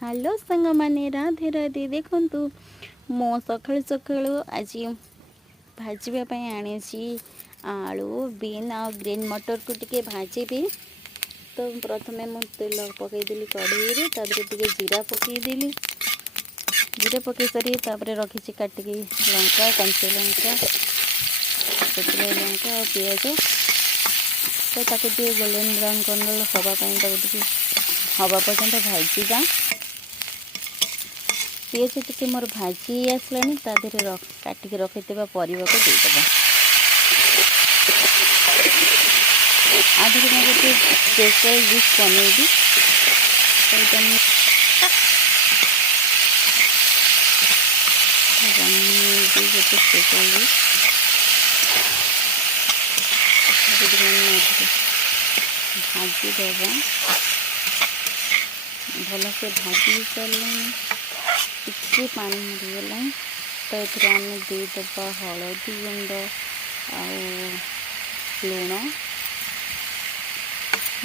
Hello संग माने राधे राधे देखंतु मो सकाळु सकाळु आज भाजवा आनी आलू बीन आ ग्रीन मटर को टिके भाजीबी। तो प्रथमे मु तेल पकईदेली कढ़ई टे जीरा पकईदेली। जीरा पकई सारी रखी काटिकी लंका कंचा लंका लंका और पिज तो ताको गोल्डन ब्राउन कलर हवापाई हवा पर्यंत भाजीबा। पिज टी मोर भाजी आसला काटिक रखी परिवा को देदेबा। आज मैं गोटे स्पेशल डिश बनैबी गोटे स्पेशल डिश भाजी देवा भल से भाजी सारे टिके पानी मरीगला तो ये आम देदेबा हलदी गुंड आ लुण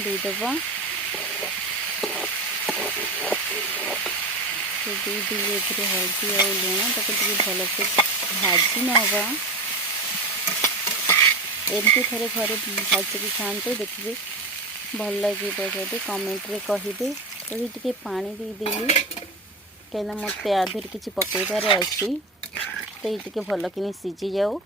देदेबा। तो देदेली हलदी आ लुण ताको भल से भाजी नवा। एमती थे घरे भाजिकी खाते देखिए भल लगे जब कमेंट रे कहिबे। तो ये पानी देदेली कहीं मत आधे किसी पकईबार अच्छी तो ये भल कि सीझी जाऊ।